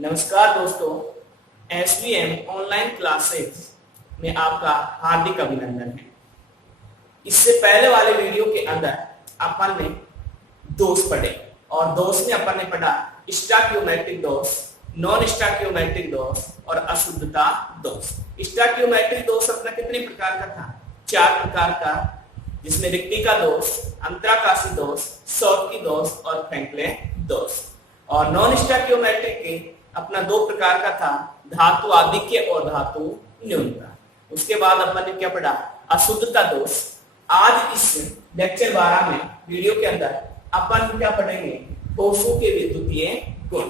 नमस्कार दोस्तों, SVM online classes में आपका हार्दिक अभिनंदन है। इससे पहले वाले वीडियो के अंदर अपन ने दोष पढ़े और दोष में अपन ने पढ़ा स्टोइकियोमेट्रिक दोष, नॉन स्टोइकियोमेट्रिक दोष और अशुद्धता दोष। स्टोइकियोमेट्रिक दोष अपना कितने प्रकार का था? 4 प्रकार का, जिसमें रिक्ति का दोष, अंतराकाशी दोष, शॉर्की दोष और फ्रैंकले दोष। और नॉन स्टोइकियोमेट्रिक के अपना 2 प्रकार का था, धातु आधिक्य और धातु न्यूनता। उसके बाद अपन ने क्या पढ़ा? अशुद्धता दोष। आज इस लेक्चर 12 में वीडियो के अंदर अपन क्या पढ़ेंगे? ठोसों के विद्युतीय गुण।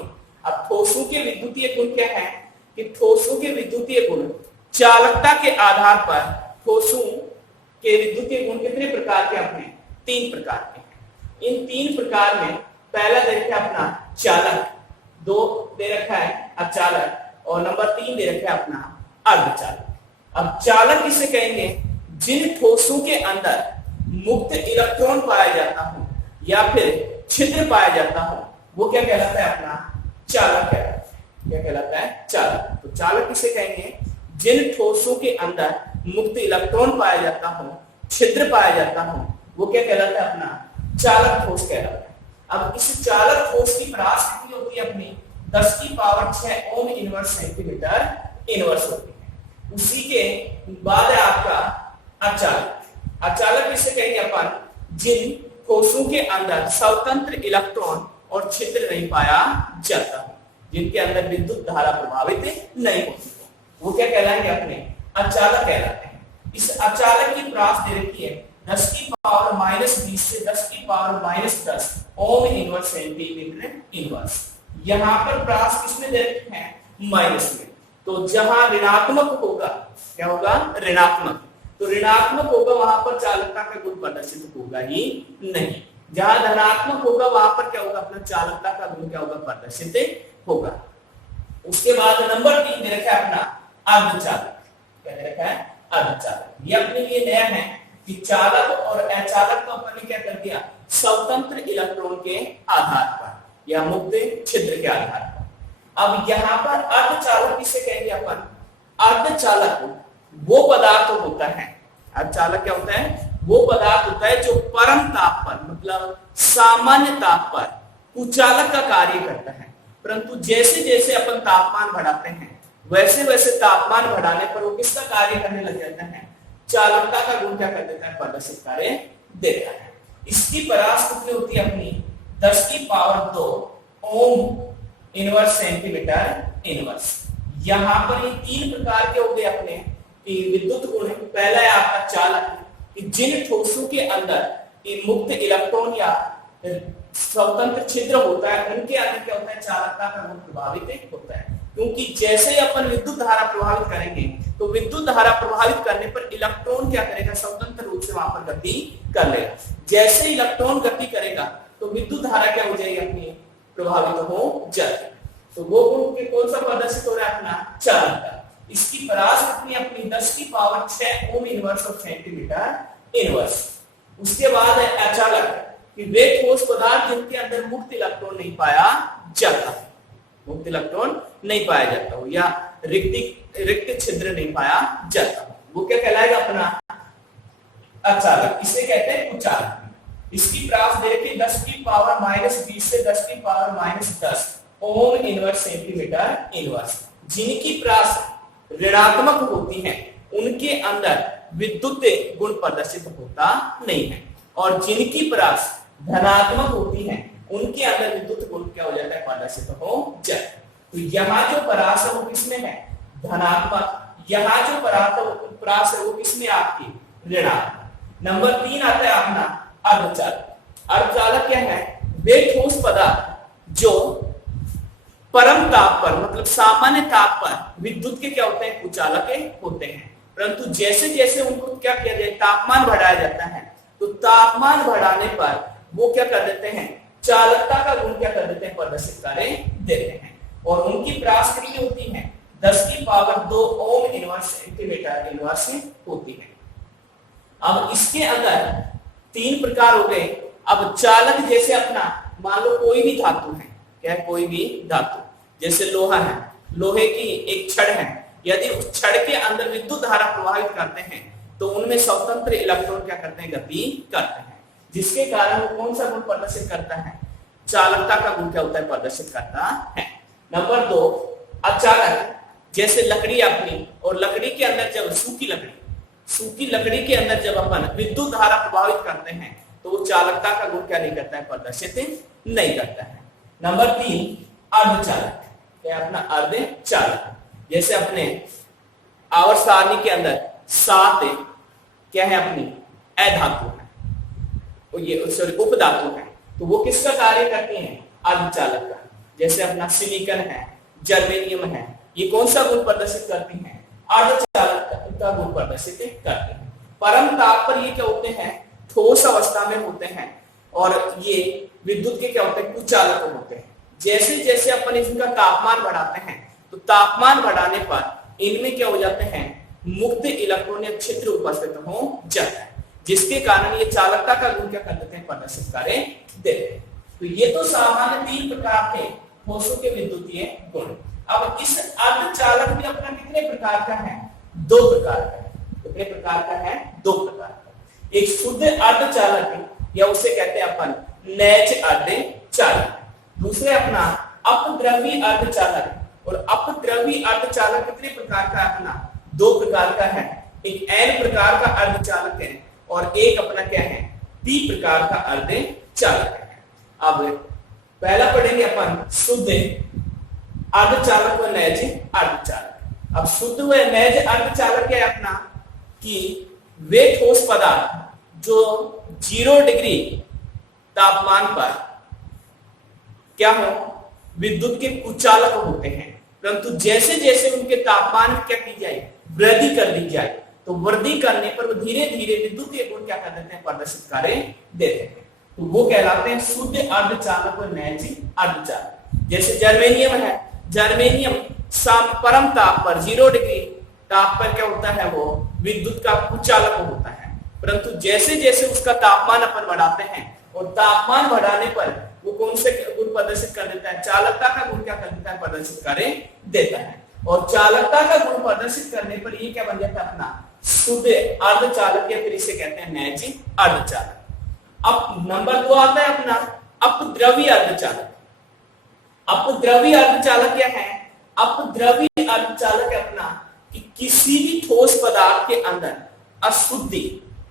अब ठोसों के विद्युतीय गुण क्या है कि ठोसों के विद्युतीय गुण चालकता के आधार पर ठोसों के विद्युतीय गुण कितने प्रकार के? अपने 3 प्रकार के। इन 3 प्रकार में पहला देखा अपना चालक, 2 दे रखा है अचालक और नंबर 3 दे रखा है अपना अर्धचालक। अब चालक किसे कहेंगे? जिन ठोसों के अंदर मुक्त इलेक्ट्रॉन पाया जाता हो या फिर छिद्र पाया जाता हो, वो क्या कहलाता है? अपना चालक कहलाता है। क्या कहलाता है? चालक। तो चालक किसे कहेंगे? जिन ठोसों के अंदर मुक्त इलेक्ट्रॉन पाया जाता हो, छिद्र पाया जाता हो, वो क्या कहलाता है? अपना चालक ठोस कहलाता है। अब इस चालक ठोस की परास कितनी होती है? अपनी 10 की power 6 ohm inverse centimetre inverse होती है। उसी के बाद है आपका अचालक। अचालक किसे कहेंगे अपन? जिन ठोसों के अंदर स्वतंत्र इलेक्ट्रॉन और छिद्र नहीं पाया जाता हो, जिनके अंदर विद्युत धारा प्रभावित नहीं होती, वो क्या कहलाएंगे? अपने अचालक कहलाते हैं। इस अचालक की परास दे रखी है 10 की पावर -20 से 10 की power -10 ohm inverse centimetre inverse. यहाँ पर परास किसमें दे रखी है? माइनस में। तो जहां ऋणात्मक होगा, क्या होगा? ऋणात्मक। तो ऋणात्मक होगा वहां पर चालकता का गुण प्रदर्शित होगा ही नहीं। जहां धनात्मक होगा वहां पर क्या होगा? अपना चालकता का गुण क्या होगा? प्रदर्शित होगा। उसके बाद नंबर 3 दे रखा है अपना अर्धचालक। क्या दे रखा है? अर्धचालक। ये अपने लिए नया है कि चालक और अचालक को अपन ने क्या कर दिया? स्वतंत्र इलेक्ट्रॉन के आधार पर या मुक्त छिद्र के आधार पर। अब यहाँ पर अर्धचालक किसे कहेंगे अपन? अर्धचालक वो पदार्थ होता है, अर्धचालक क्या होता है? वो पदार्थ होता है जो परम ताप पर, मतलब सामान्य ताप पर कुचालक का कार्य करता है। परंतु जैसे जैसे अपन तापमान बढ़ाते हैं वैसे वैसे तापमान बढ़ाने पर वो किसका कार्य करने लग जाता है? चालकता का गुण क्या कर देता है? प्रदर्शित कार्य देता है। इसकी परास कितनी होती है? अपनी 10 की power 2 ohm inverse centimetre inverse. यहाँ पर ये 3 प्रकार के हो गए अपने विद्युत गुण। पहला है आपका चालक, कि जिन ठोसों के अंदर मुक्त इलेक्ट्रॉन या स्वतंत्र छिद्र होता है उनके अंदर क्या होता है? चालकता का गुण प्रभावित होता है। क्योंकि जैसे ही अपन विद्युत धारा प्रभावित करेंगे तो विद्युत धारा प्रभावित करने पर इलेक्ट्रॉन क्या करेगा? स्वतंत्र रूप से वहां पर गति कर लेगा। जैसे इलेक्ट्रॉन गति करेगा तो विद्युत धारा क्या हो जाएगी? अपनी प्रभावित हो जाएगी। तो वो गुण कौन सा प्रदर्शित हो रहा है? अपना चालकता। इसकी परास कितनी? अपनी 10 की power 6 ohm inverse of centimetre inverse. उसके बाद है अचालक, कि वे ठोस पदार्थ जिनके अंदर मुक्त इलेक्ट्रॉन नहीं पाया जाता, मुक्त इलेक्ट्रॉन नहीं पाया जाता हो या रिक्त छिद्र नहीं पाया जाता, वो क्या कहलाएगा? अपना अचालक। इसे कहते हैं कुचालक। इसकी परास देखिए 10 की पावर -20 से 10 की power -10 ohm inverse centimetre inverse. जिनकी परास ऋणात्मक होती है उनके अंदर विद्युत गुण प्रदर्शित होता नहीं है, और जिनकी परास धनात्मक होती है उनके अंदर विद्युत गुण क्या हो जाता है? प्रदर्शित हो जाता है। तो यहाँ जो परास है वो किसमें है? धनात्मक। यहाँ जो परास है वो किसमें? आपकी ऋणात्मक। नंबर 3 आता है अपना अर्धचालक। अर्धचालक क्या है? वे ठोस पदार्थ जो परम ताप पर, मतलब सामान्य ताप पर विद्युत के क्या होते हैं? कुचालक होते हैं। परंतु जैसे जैसे उनको क्या किया जाए? तापमान बढ़ाया जाता है, तो तापमान बढ़ाने पर वो क्या कर देते हैं? चालकता का गुण क्या कर देते हैं? प्रदर्शित कार्य देते हैं। और उनकी परास कितनी होती है? 10 की power 2 ohm inverse centimetre inverse होती है। अब इसके अंदर 3 प्रकार हो गए। अब चालक जैसे अपना मान लो कोई भी धातु है, क्या है? कोई भी धातु, जैसे लोहा है, लोहे की एक छड़ है, यदि उस छड़ के अंदर विद्युत धारा प्रवाहित करते हैं तो उनमें स्वतंत्र इलेक्ट्रॉन क्या करते हैं, गति करते हैं, जिसके कारण वो कौन सा गुण प्रदर्शित करता है, चालकता का गुण क्या होता है, प्रदर्शित करता है। नंबर 2, अचालक, जैसे लकड़ी अपनी, और लकड़ी के अंदर जब सूखी लकड़ी के अंदर जब अपन विद्युत धारा प्रभावित करते हैं तो वो चालकता का गुण क्या नहीं करता है, प्रदर्शित नहीं करता है। नंबर 3, अर्धचालक, क्या अपना अर्धचालक, जैसे अपने आवर्त सारणी के अंदर 7 क्या है अपनी अधातु है, ये सॉरी उपधातु है, तो वो किसका कार्य करती हैं, अर्धचालक का। जैसे अपना सिलिकॉन है, जर्मेनियम है, ये कौन सा गुण प्रदर्शित करती हैं, अर्धचालक का गुण प्रदर्शित करते हैं। परम ताप पर ये क्या होते हैं, ठोस अवस्था में होते हैं, और ये विद्युत के क्या होते हैं, कुचालक होते हैं। जैसे जैसे अपन इनका तापमान बढ़ाते हैं तो तापमान बढ़ाने पर इनमें क्या हो जाते हैं, मुक्त इलेक्ट्रॉन या क्षेत्र उपस्थित हो जाता है, जिसके कारण ये चालकता का गुण क्या कर देते हैं, प्रदर्शित कार्य देते हैं। तो ये तो सामान्य 3 प्रकार के ठोसों के विद्युतीय गुण। अब इस अर्धचालक भी अपना कितने प्रकार का है, 2 प्रकार का है। कितने प्रकार का है, 2 प्रकार का। एक शुद्ध अर्धचालक या उसे कहते हैं अपन नैज अर्धचालक, दूसरे अपना अपद्रवी अर्धचालक। और अपद्रवी अर्धचालक कितने प्रकार का, अपना 2 प्रकार का है। एक N प्रकार का अर्धचालक है और एक अपना क्या है, P प्रकार का अर्धचालक है। अब पहला पढ़ेंगे अपन शुद्ध अर्धचालक व नैज अर्धचालक। अब शुद्ध व नैज अर्धचालक क्या है अपना, कि वे ठोस पदार्थ जो 0 डिग्री तापमान पर क्या हो, विद्युत के कुचालक होते हैं, परंतु जैसे जैसे उनके तापमान क्या की जाए, वृद्धि कर दी जाए, तो वृद्धि करने पर वो धीरे धीरे विद्युत के गुण क्या कर देते हैं, प्रदर्शित कार्य देते हैं। तो वो कहलाते हैं शुद्ध अर्धचालक और नैज अर्धचालक। जैसे जर्मेनियम है, जर्मेनियम परम ताप पर 0 डिग्री ताप पर क्या होता है, वो विद्युत का कुचालक होता है, परंतु जैसे जैसे उसका तापमान अपन बढ़ाते हैं और तापमान बढ़ाने पर वो कौन से गुण प्रदर्शित कर देता है, चालकता का गुण क्या कर देता है, प्रदर्शित कार्य देता है। और चालकता का गुण प्रदर्शित करने पर ये क्या बन जाता है, अपना शुद्ध अर्धचालक, या फिर इसे कहते हैं नैज अर्धचालक। अब नंबर 2 आता है अपना अपद्रवी अर्धचालक। अपद्रवी अर्धचालक क्या है, अपद्रवी अर्धचालक है अपना कि किसी भी ठोस पदार्थ के अंदर अशुद्धि,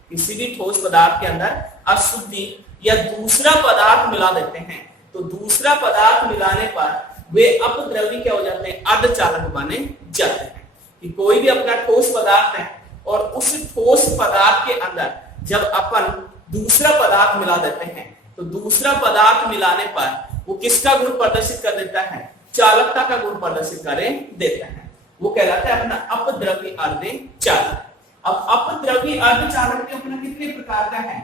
किसी भी ठोस पदार्थ के अंदर अशुद्धि या दूसरा पदार्थ मिला देते हैं, तो दूसरा पदार्थ मिलाने पर वे अपद्रवी क्या हो जाते हैं, अर्धचालक बने जाते हैं। कि कोई भी अपना ठोस पदार्थ है और उस ठोस पदार्थ के अंदर जब अपन दूसरा पदार्थ मिला देते हैं तो दूसरा पदार्थ मिलाने पर वो किसका गुण प्रदर्शित कर देता है, चालकता का गुण प्रदर्शित कर देता है, वो कहलाता है अपना अपद्रवी अर्धचालक। अब अपद्रवी अर्धचालक के अपना कितने प्रकार का है,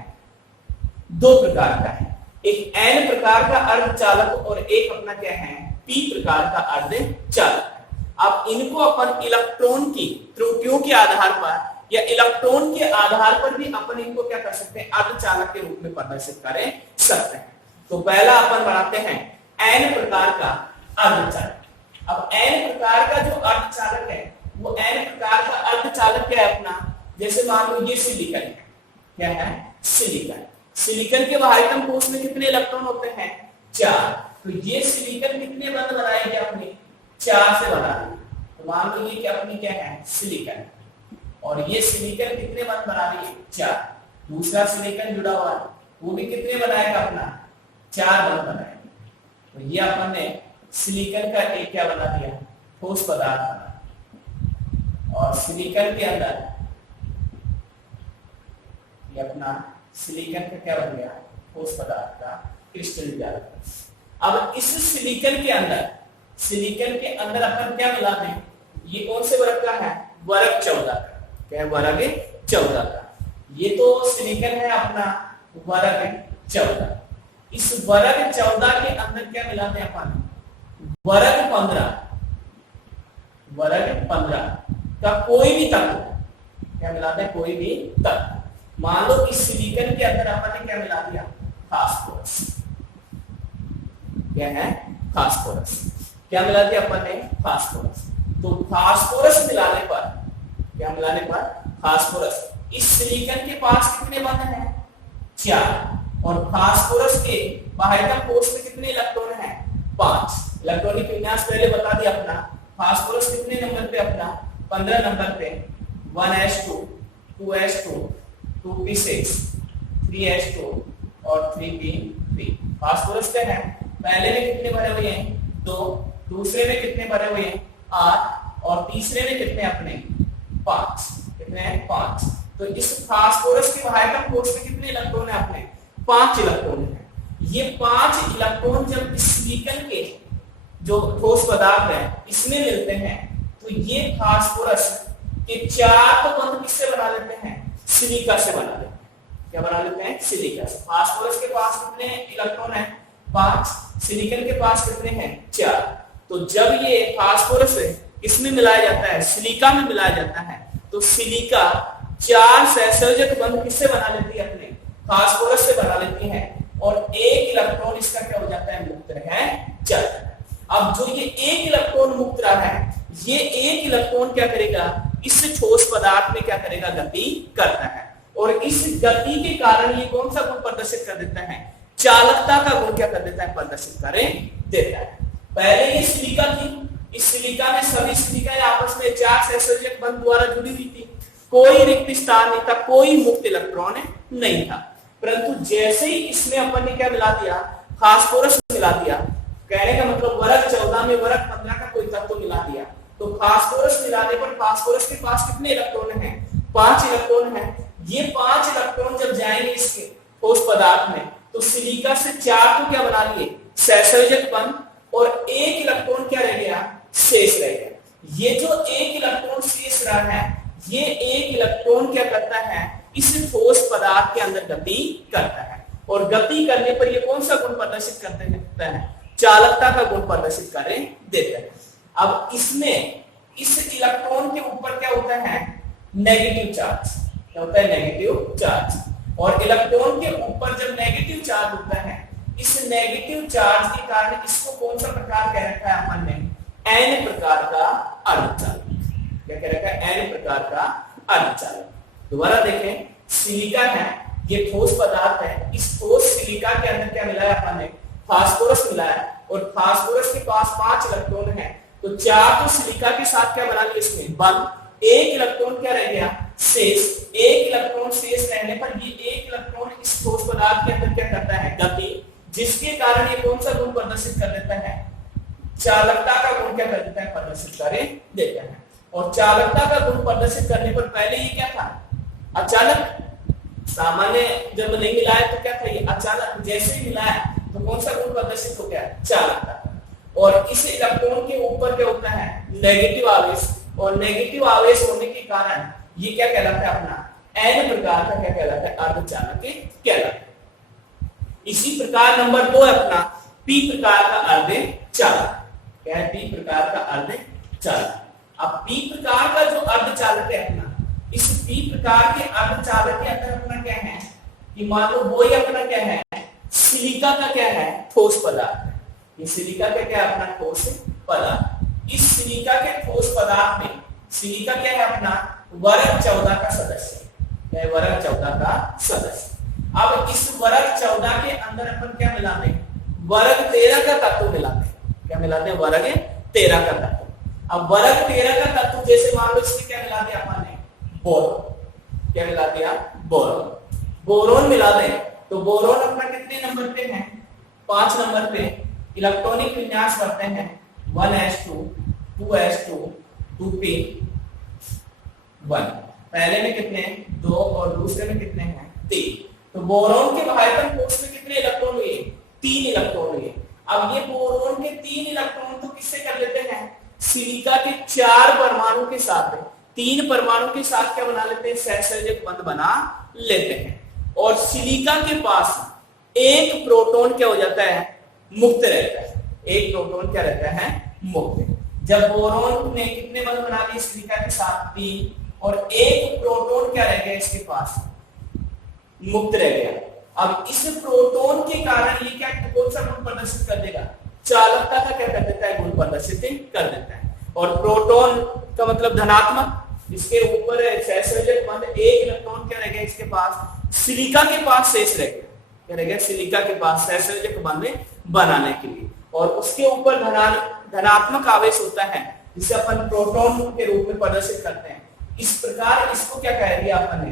2 प्रकार का है। एक N प्रकार का अर्धचालक और एक अपना क्या है, P प्रकार का अर्धचालक। अब इनको अपन इलेक्ट्रॉन की त्रुटियों के आधार पर या इलेक्ट्रॉन के आधार पर भी अपन इनको क्या कर सकते हैं, अर्धचालक के रूप में प्रदर्शित कर सकते हैं। तो पहला अपन बनाते हैं N प्रकार का अर्धचालक। अब N प्रकार का जो अर्धचालक है वो N प्रकार का अर्धचालक क्या है अपना, जैसे मान लो ये सिलिकॉन है, क्या है, सिलिकॉन। सिलिकॉन के बाहरी कोश में कितने इलेक्ट्रॉन होते हैं, 4। तो ये सिलिकॉन कितने बंद बनाएगी अपनी, 4 से बना दी। तो मान लो ये क्या अपनी क्या है, सिलिकॉन, और ये सिलिकॉन कितने बंद बना रही है, 4। दूसरा सिलिकॉन जुड़ा हुआ है वो भी कितने बनाएगा अपना, 4 बंद बनाएगा। तो ये अपन ने सिलिकॉन का एक क्या बना दिया, ठोस पदार्थ बना, और सिलिकॉन के अंदर ये अपना सिलिकॉन का क्या बन गया, ठोस पदार्थ का क्रिस्टल जाल। अब इस सिलिकॉन के अंदर अपन क्या मिलाते हैं, ये कौन से वर्ग का है, वर्ग 14 का, क्या है, वर्ग 14 का। ये तो सिलिकॉन है अपना वर्ग 14। इस वर्ग 14 के अंदर क्या मिलाते हैं अपन, वर्ग 15 का कोई भी तत्व, क्या मिलाते हैं, कोई भी तत्व। मान लो इस सिलिकॉन के अंदर अपन ने क्या मिला दिया, फास्फोरस, क्या है, फास्फोरस। क्या मिला दिया अपन ने, फास्फोरस। तो फास्फोरस मिलाने पर, क्या मिलाने पर, फास्फोरस। इस सिलिकॉन के पास कितने बंध हैं, 4, और फास्फोरस के बाह्यतम कोष में कितने इलेक्ट्रॉन हैं, 5। इलेक्ट्रॉनिक विन्यास पहले बता दिया अपना। फास्फोरस कितने नंबर पे अपना, 15 नंबर पे, 1s2, 2s2, 2p6, 3s2 और 3p3। फास्फोरस क्या है, पहले में कितने भरे हुए हैं, 2, दूसरे में कितने भरे हुए हैं, 8, और तीसरे में कितने अपने, 5। कितने हैं, 5। तो इस फास्फोरस के बाह्यतम कोष में कितने इलेक्ट्रॉन है अपने, 5 इलेक्ट्रॉन है। ये 5 इलेक्ट्रॉन जब इस सिलिकॉन के जो ठोस पदार्थ है इसमें मिलते हैं तो ये फास्फोरस के 4 तो बंध किससे बना लेते हैं, सिलिका से बना लेते हैं। क्या बना लेते हैं, सिलिका से। फास्फोरस के पास कितने इलेक्ट्रॉन है, 5, सिलिकॉन के पास कितने हैं, 4। तो जब ये फास्फोरस इसमें मिलाया जाता है, सिलिका में मिलाया जाता है, तो सिलिका 4 सहसंयोजक बंध किससे बना लेती है, अपने फास्फोरस से बना लेती है, और 1 इलेक्ट्रॉन इसका क्या हो जाता है, मुक्त है, चल जाता है। अब जो ये 1 इलेक्ट्रॉन मुक्त रहा है, ये 1 इलेक्ट्रॉन क्या करेगा, इस ठोस पदार्थ में क्या करेगा, गति करता है, और इस गति के कारण ये कौन सा गुण प्रदर्शित कर देता है, चालकता का गुण क्या कर देता है, प्रदर्शित कर देता है। पहले ये सिलिका थी, इस सिलिका में सभी सिलिका आपस में 4 सहसंयोजक बंध द्वारा जुड़ी हुई थी, कोई रिक्त स्थान नहीं था, कोई मुक्त इलेक्ट्रॉन नहीं था। परंतु जैसे ही इसमें अपन ने क्या मिला दिया, फास्फोरस मिला दिया, कहने का मतलब वर्ग 14 में वर्ग 15 का कोई तत्व मिला दिया, तो फास्फोरस मिलाने पर फास्फोरस के पास कितने इलेक्ट्रॉन हैं, 5 इलेक्ट्रॉन हैं। ये 5 इलेक्ट्रॉन जब जाएंगे इसके ठोस पदार्थ में, तो सिलिका से 4 तो क्या बना लिए, सहसंयोजक बंध, और 1 इलेक्ट्रॉन क्या रह गया, शेष रह गया। ये जो 1 इलेक्ट्रॉन शेष रहा है, ये 1 इलेक्ट्रॉन क्या करता है, इस ठोस पदार्थ के अंदर गति करता है, और गति करने पर ये कौन सा गुण प्रदर्शित करते हैं, चालकता का गुण प्रदर्शित कर देता है। अब इसमें इस इलेक्ट्रॉन के ऊपर क्या होता है, नेगेटिव चार्ज। क्या होता है, नेगेटिव चार्ज। और इलेक्ट्रॉन के ऊपर जब नेगेटिव चार्ज होता है, इस नेगेटिव चार्ज के कारण इसको कौन सा प्रकार कह रखा है अपन ने, एन प्रकार का अर्धचालक। क्या कह रखा है, एन प्रकार का अर्धचालक। दोबारा देखें, सिलिका है, ये ठोस पदार्थ है, इस ठोस सिलिका के अंदर क्या मिला है अपन ने, फास्फोरस मिला है, और फास्फोरस के पास 5 इलेक्ट्रॉन है, तो 4 तो सिलिका के साथ क्या बना लिया इसमें बंध, 1 इलेक्ट्रॉन क्या रह गया, शेष। 1 इलेक्ट्रॉन शेष रहने पर ये 1 इलेक्ट्रॉन इस ठोस पदार्थ के अंदर क्या करता है, गति, जिसके कारण ये कौन सा गुण प्रदर्शित कर देता है, चालकता का गुण क्या कर देता है, प्रदर्शित कर देता है। और चालकता का गुण प्रदर्शित करने पर पहले ये क्या था, अचानक। सामान्य जब नहीं मिलाया तो क्या था, ये अचानक। जैसे ही मिलाया तो कौन सा गुण प्रदर्शित हो गया, चालकता। और इस इलेक्ट्रॉन के ऊपर क्या होता है, नेगेटिव आवेश, और नेगेटिव आवेश होने के कारण ये क्या कहलाता है, अपना एन प्रकार का क्या कहलाता है, अर्धचालक कहलाता है। इसी प्रकार नंबर 2 है अपना पी प्रकार का अर्धचालक। क्या है, पी प्रकार का अर्धचालक। अब पी प्रकार का जो अर्धचालक है अपना, इस पी प्रकार के अर्धचालक के अंदर अपना क्या है, कि मान लो वो ही अपना क्या है, सिलिका का क्या है, ठोस पदार्थ है। ये सिलिका का क्या है, अपना ठोस पदार्थ। इस सिलिका के ठोस पदार्थ में सिलिका क्या है, अपना वर्ग 14 का सदस्य है, वर्ग 14 का सदस्य। अब इस वर्ग 14 के अंदर अपन क्या मिलाते हैं, वर्ग 13 का तत्व मिलाते हैं। क्या मिलाते हैं, वर्ग 13 का तत्व। अब वर्ग 13 का तत्व जैसे मान लो इसमें क्या मिला दिया अपन ने, बोरोन। क्या मिला दिया, बोरोन। बोरोन मिला दें तो बोरोन अपना कितने नंबर पे है, 5 नंबर पे। इलेक्ट्रॉनिक विन्यास करते हैं 1s2, 2s2, 2p1। पहले में कितने, 2, और दूसरे में कितने हैं, 3। तो बोरोन के बाह्यतम कोष में कितने इलेक्ट्रॉन हुए, 3 इलेक्ट्रॉन हुए। अब ये बोरोन के 3 इलेक्ट्रॉन तो किससे कर लेते हैं, सिलिका के 4 परमाणु के साथ, 3 परमाणु के साथ क्या बना लेते हैं, सहसंयोजक बंध बना लेते हैं। और सिलिका के पास 1 प्रोटॉन क्या हो जाता है, मुक्त रहता है। 1 प्रोटॉन क्या रहता है, मुक्त। जब बोरोन ने कितने बंध बना लिए सिलिका के साथ, 3, और 1 प्रोटॉन क्या रह गया इसके पास, मुक्त रह गया। अब इस प्रोटॉन के कारण ये क्या, कौन सा गुण प्रदर्शित कर देगा, चालकता का क्या कर देता है, गुण प्रदर्शित कर देता है। और प्रोटॉन का मतलब धनात्मक, इसके ऊपर सहसंयोजक बंध, एक इलेक्ट्रॉन क्या रह गया इसके पास, सिलिका के पास शेष रह गया, क्या रह गया, सिलिका के पास सहसंयोजक बंध बनाने के लिए। और उसके ऊपर धनात्मक आवेश होता है जिसे अपन प्रोटॉन के रूप में प्रदर्शित करते हैं। इस प्रकार इसको क्या कह दिया अपन ने,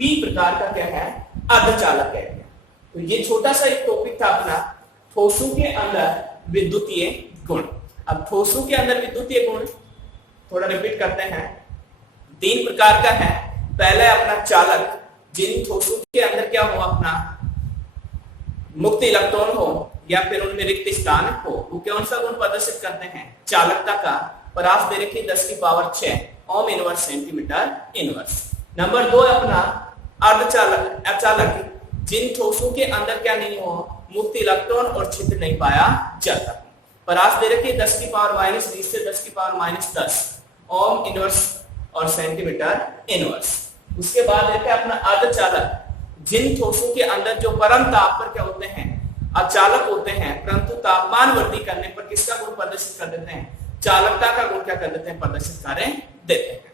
पी प्रकार का क्या है, अर्धचालक कह दिया। तो ये छोटा सा एक टॉपिक था अपना ठोसों के अंदर विद्युतीय गुण। अब ठोसों के अंदर विद्युतीय गुण थोड़ा रिपीट करते हैं, 3 प्रकार का है। पहला है अपना चालक, जिन ठोसों के अंदर क्या हो, अपना मुक्त इलेक्ट्रॉन हो या फिर उनमें रिक्त स्थान हो, वो कौन सा गुण प्रदर्शित करते हैं, चालकता का। परास दे रखी 10⁶ ohm inverse centimetre inverse. Number 2 अपना अर्धचालक, अचालक, जिन ठोसों के अंदर क्या नहीं हो, मुक्त इलेक्ट्रॉन और छिद्र नहीं पाया जाता। परास दे रखी 10⁻⁻20 से 10⁻−10 ओम इनवर्स और सेंटीमीटर इनवर्स। उसके बाद देखते हैं अपना अर्धचालक, जिन ठोसों के अंदर जो परम ताप पर क्या होते हैं, अचालक होते हैं, परंतु तापमान वृद्धि करने पर किसका गुण प्रदर्शित कर देते हैं, चालकता का गुण क्या कर देते हैं, प्रदर्शित कार्य देते हैं।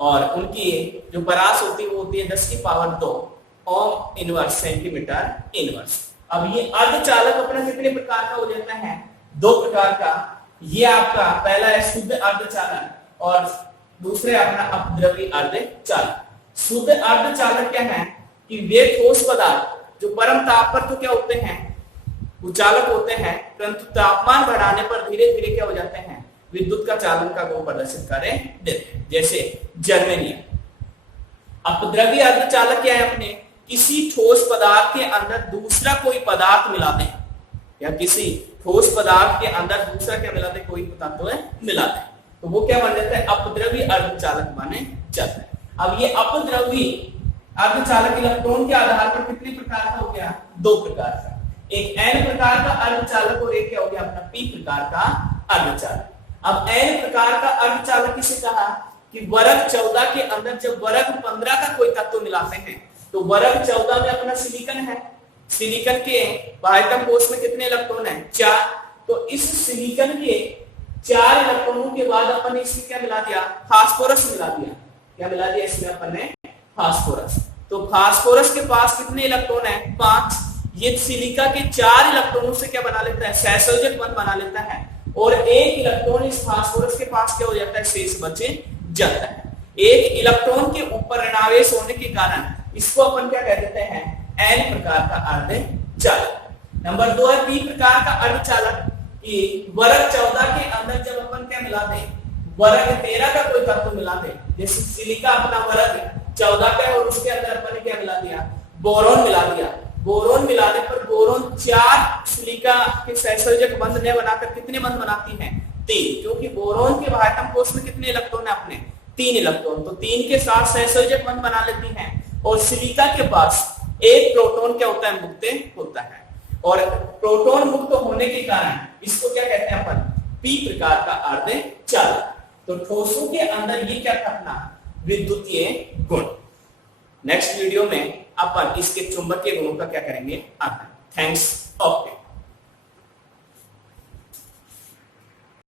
और उनकी जो परास होती है वो होती है 10⁻2 ओम इनवर्स सेंटीमीटर इनवर्स। अब ये अर्धचालक अपना कितने प्रकार का हो जाता है, 2 प्रकार का। ये आपका पहला है शुद्ध अर्धचालक और दूसरे अपना अपद्रवी अर्धचालक। शुद्ध अर्धचालक क्या है कि वे ठोस पदार्थ जो परम ताप पर तो क्या होते हैं, वो चालक होते हैं, परंतु तापमान बढ़ाने पर धीरे धीरे क्या हो जाते हैं, विद्युत का चालन का गुण प्रदर्शित कार्य देते हैं, जैसे जर्मेनियम। अपद्रवी अर्धचालक क्या है, अपने किसी ठोस पदार्थ के अंदर दूसरा कोई पदार्थ मिला दें, या किसी ठोस पदार्थ के अंदर दूसरा क्या मिला दें, कोई तत्व मिला दें, तो वो क्या बन जाता है, अपद्रवी अर्धचालक माने जाता है। अब ये अपद्रवी अर्धचालक इलेक्ट्रॉन के आधार पर कितने प्रकार का हो गया, 2 प्रकार का। एक एन प्रकार का अर्धचालक और एक क्या हो गया अपना पी प्रकार का अर्धचालक। अब एन प्रकार का अर्धचालक किसे कहा कि वर्ग 14 के अंदर जब वर्ग 15 का कोई तत्व मिलाते हैं, तो वर्ग 14 में अपना सिलिकॉन है, सिलिकॉन के बाह्यतम कोश में कितने इलेक्ट्रॉन है, 4। तो इस सिलिकॉन के 4 इलेक्ट्रॉनों के बाद अपन ने इसमें क्या मिला दिया, फास्फोरस मिला दिया। क्या मिला दिया इसमें अपन ने, फास्फोरस। तो फास्फोरस के पास कितने इलेक्ट्रॉन है, 5। ये सिलिका के 4 इलेक्ट्रॉनों से क्या बना लेता है, सहसंयोजक बंध बना लेता है, और एक इलेक्ट्रॉन इस फास्फोरस के पास क्या हो जाता है, शेष बचे जाता है। एक इलेक्ट्रॉन के ऊपर ऋणावेश होने के कारण इसको अपन क्या कह देते हैं, एन प्रकार का अर्धचालक। नंबर 2 है पी प्रकार का अर्धचालक, कि वर्ग 14 के अंदर जब अपन क्या मिला दें, वर्ग 13 का कोई तत्व मिला दें, जैसे सिलिका अपना वर्ग 14 का है और उसके अंदर अपन ने क्या मिला दिया, बोरॉन मिला दिया। बोरॉन मिलाने पर बोरॉन 4 सिलिका के सहसंयोजक बंध ने बनाकर कितने बंध बनाती है, 3, क्योंकि बोरॉन के बाह्यतम कोश में कितने इलेक्ट्रॉन है अपने, 3 इलेक्ट्रॉन, तो 3 के साथ सहसंयोजक बंध बना लेती हैं। और सिलिका के पास एक प्रोटॉन क्या होता है, मुक्त होता है, और प्रोटॉन मुक्त होने के कारण इसको क्या कहते हैं अपन, पी प्रकार का अर्धचालक। तो ठोसों के अंदर ये क्या था अपना विद्युतीय गुण। नेक्स्ट वीडियो में अपन इसके चुंबकीय गुणों का क्या करेंगे, थैंक्स, ओके।